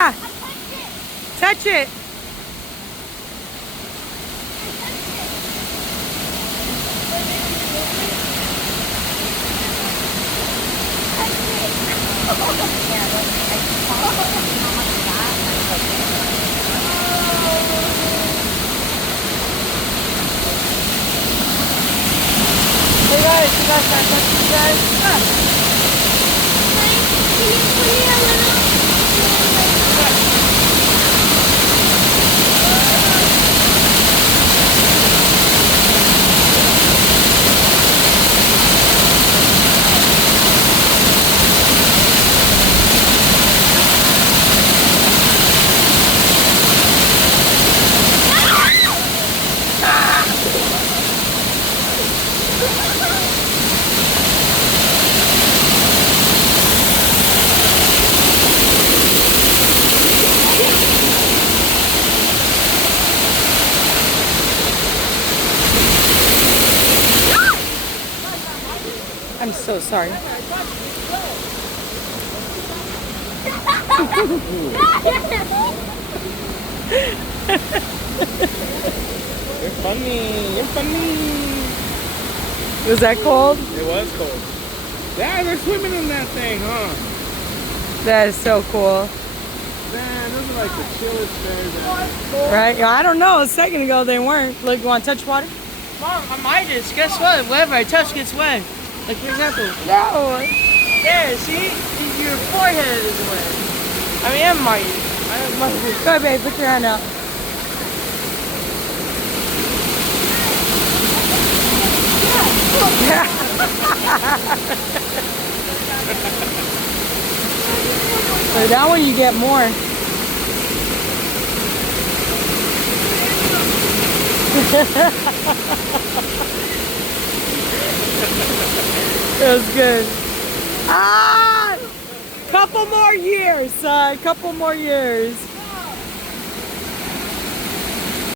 Ah, touch it. Hey guys, you guys got touch you guys? Can you put me a little? I'm so sorry. You're funny. You're funny. Was that cold? It was cold. Yeah, they're swimming in that thing, huh? That is so cool. Man, those are like the chillest things. Right? Yeah, I don't know. A second ago they weren't. Look, you want to touch water? Mom, I might just. Guess what? Whatever I touch gets wet. Like, for example, No. there, see? Your forehead is wet. I mean, I'm mighty. Go ahead, babe. Put your hand out. So that one you get more. It was good. Ah! Couple more years, son. Couple more years.